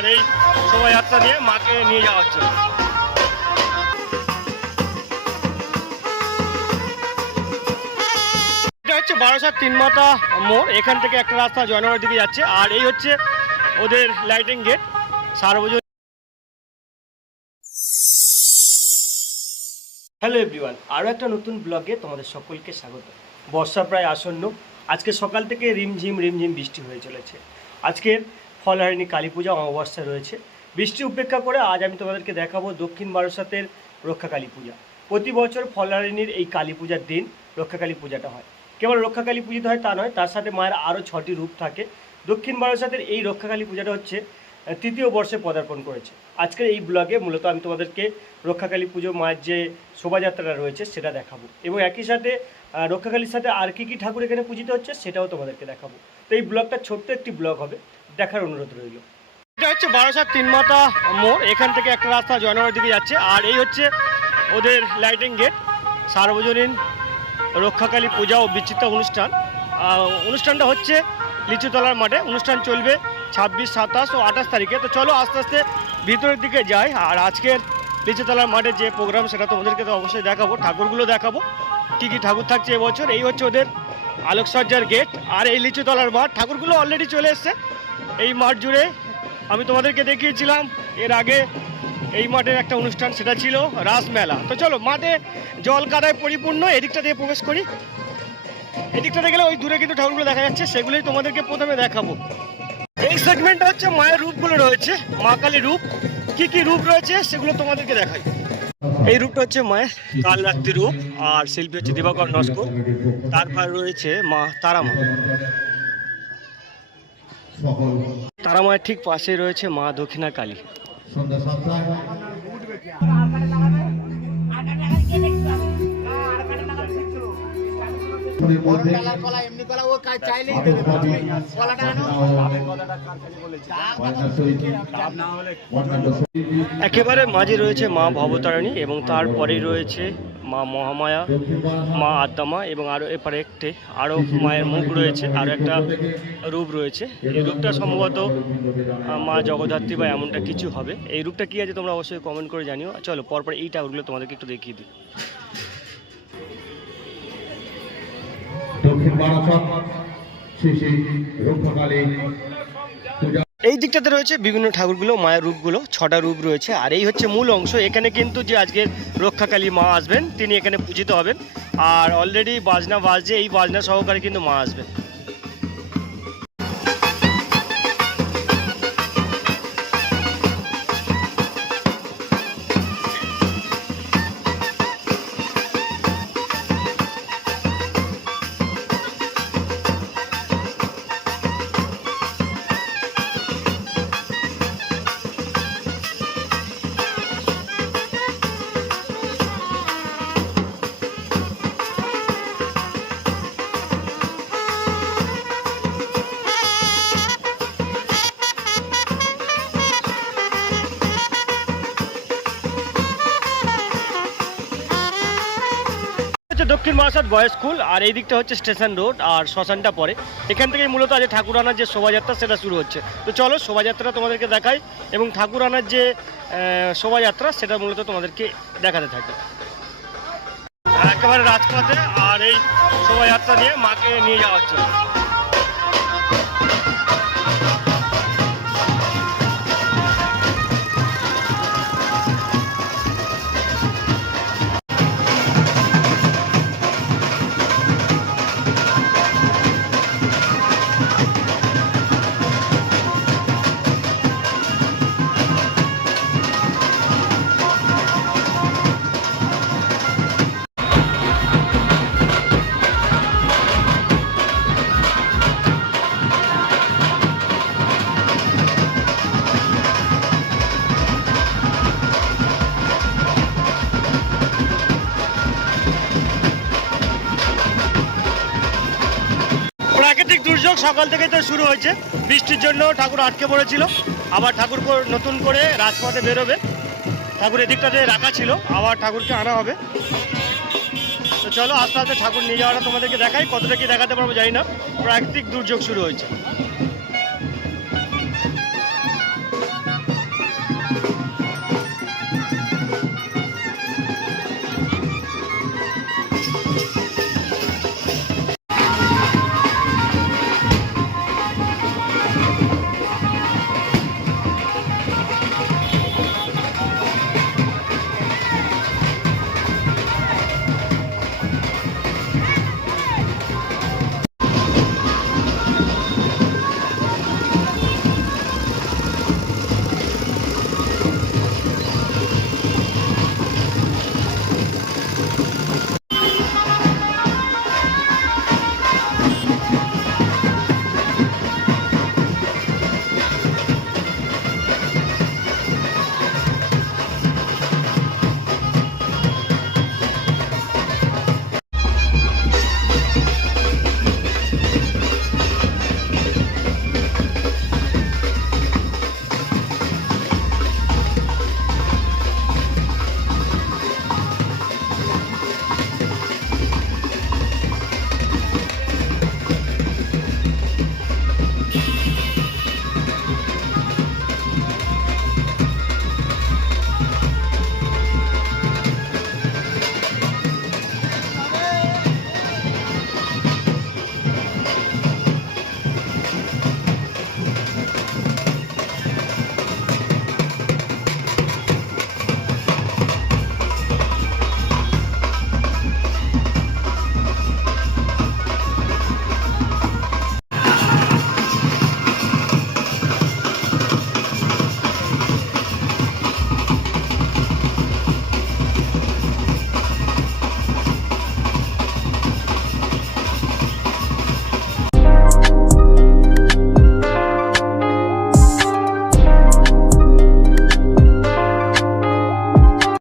আর এই শোভাযাত্রা নিয়ে মাকে নিয়ে যাওয়া হচ্ছে। বারাসাত তিন মাথা মোড়, এখান থেকে একটা রাস্তা জয়নগরের দিকে যাচ্ছে। আর এই হচ্ছে ওদের লাইটিং গেট সার্বজনীন। হ্যালো এভরিওয়ান আরও একটা নতুন ব্লগে তোমাদের সকলকে স্বাগত। বর্ষা প্রায় আসন্ন। আজকে সকাল থেকে রিমঝিম রিমঝিম বৃষ্টি হয়ে চলেছে। আজকের ফলহারিণী কালী পূজা অমাবস্যা রয়েছে। বৃষ্টি উপেক্ষা করে আজ আমি তোমাদেরকে দেখাবো দক্ষিণ বারাসাতের রক্ষা কালী পূজা। প্রতি বছর ফলহারিণীর এই কালী পূজার দিন রক্ষা কালী পূজাটা হয়। কেবল রক্ষা কালী পুজোতে হয় তা নয়, তার সাথে মায়ের আরও ছটি রূপ থাকে। দক্ষিণ বারাসাতের এই রক্ষা কালী পূজাটা হচ্ছে তৃতীয় বর্ষে পদার্পণ করেছে। আজকের এই ব্লগে মূলত আমি তোমাদেরকে রক্ষাকালী পুজো, মায়ের যে শোভাযাত্রাটা রয়েছে সেটা দেখাবো। এবং একই সাথে রক্ষাকালীর সাথে আর কি কি ঠাকুর এখানে পূজিত হচ্ছে সেটাও তোমাদেরকে দেখাবো। তো এই ব্লগটা ছোট্ট একটি ব্লগ হবে। দেখার অনুরোধ রইল। এটা হচ্ছে বারাসাত তিন মাথা মোড়, এখান থেকে একটা রাস্তা জয়নগরের দিকে যাচ্ছে। আর এই হচ্ছে ওদের লাইটিং গেট সার্বজনীন রক্ষাকালী পূজা ও বিচিত্র অনুষ্ঠান। অনুষ্ঠানটা হচ্ছে লিচুতলার মাঠে। অনুষ্ঠান চলবে ছাব্বিশ, সাতাশ ও আঠাশ তারিখে। তো চলো আস্তে আস্তে ভিতরের দিকে যাই। আর আজকের লিচুতলার মাঠে যে প্রোগ্রাম সেটা তোমাদেরকে তো অবশ্যই দেখাবো, ঠাকুরগুলো দেখাবো। কী কী ঠাকুর থাকছে এবছর? এই হচ্ছে ওদের আলোকসজ্জার গেট আর এই লিচুতলার মাঠ, ঠাকুরগুলো অলরেডি চলে এসছে। এই মাঠ জুড়ে আমি তোমাদেরকে দেখিয়েছিলাম, এর আগে এই মাঠের একটা অনুষ্ঠান, সেটা ছিল রাসমেলা তো চলো, মাঠে জল কাদায় পরিপূর্ণ, এদিকটা দিয়ে প্রবেশ করি। এদিকটাতে গেলে ওই দূরে কিন্তু ঠাকুরগুলো দেখা যাচ্ছে, সেগুলোই তোমাদেরকে প্রথমে দেখাবো। এই সেগমেন্টটা হচ্ছে মায়ের রূপগুলো রয়েছে, মা কালী রূপ। কি কি রূপ রয়েছে, সেগুলো তোমাদেরকে দেখাই। এই রূপটা হচ্ছে মায়ের কাল রাত্রি রূপ, আর শিল্পী হচ্ছে দিবাকর নস্কর। তারপর রয়েছে মা তারা মা সকল তারা মায়ের ঠিক পাশে রয়েছে মা দক্ষিণা কালী। সন্ধ্যা সাতটায় একেবারে মাঝে রয়েছে মা ভবতারিণী এবং তারপরেই রয়েছে মা মহামায়া, মা আদ্দামা এবং আরও এপারে একটি আরও মায়ের মুখ রয়েছে আরও একটা রূপ রয়েছে। এই রূপটা সম্ভবত মা জগদ্ধাত্রী বা এমনটা কিছু হবে। এই রূপটা কী আছে তোমরা অবশ্যই কমেন্ট করে জানিও। চলো, পরপর এই ঠাকুরগুলো তোমাদেরকে একটু দেখিয়ে দিই। দক্ষিণ বারাসাত শ্রী রক্ষাকালী পূজা এই দিকটাতে রয়েছে বিভিন্ন ঠাকুরগুলো, মায়ের রূপগুলো, ছটা রূপ রয়েছে। আর এই হচ্ছে মূল অংশ। এখানে কিন্তু যে আজকের রক্ষাকালী মা আসবেন, তিনি এখানে পূজিত হবেন। আর অলরেডি বাজনা বাজছে, এই বাজনা সহকারে কিন্তু মা আসবেন। দক্ষিণ মহাসাদ বয়েজ স্কুল, আর এই দিকটা হচ্ছে স্টেশন রোড, আর শ্মশানটা পরে। এখান থেকে মূলত আজ ঠাকুর আনার যে শোভাযাত্রা, সেটা শুরু হচ্ছে। তো চলো শোভাযাত্রা তোমাদেরকে দেখাই, এবং ঠাকুর আনার যে শোভাযাত্রা, সেটা মূলত তোমাদেরকে দেখাতে থাকি। একেবারে রাজপথে, আর এই শোভাযাত্রা নিয়ে মাকে নিয়ে যাওয়া হচ্ছে। দুর্যোগ সকাল থেকে তো শুরু হয়েছে। বৃষ্টির জন্য ঠাকুর আটকে পড়েছিল। আবার ঠাকুর নতুন করে রাজপথে বেরোবে। ঠাকুর এদিকটাতে রাখা ছিল, আবার ঠাকুরকে আনা হবে। তো চলো, আস্তে আস্তে ঠাকুর নিয়ে যাওয়াটা তোমাদেরকে দেখাই। কতটা কি দেখাতে পারব জানি না। প্রাকৃতিক দুর্যোগ শুরু হয়েছে।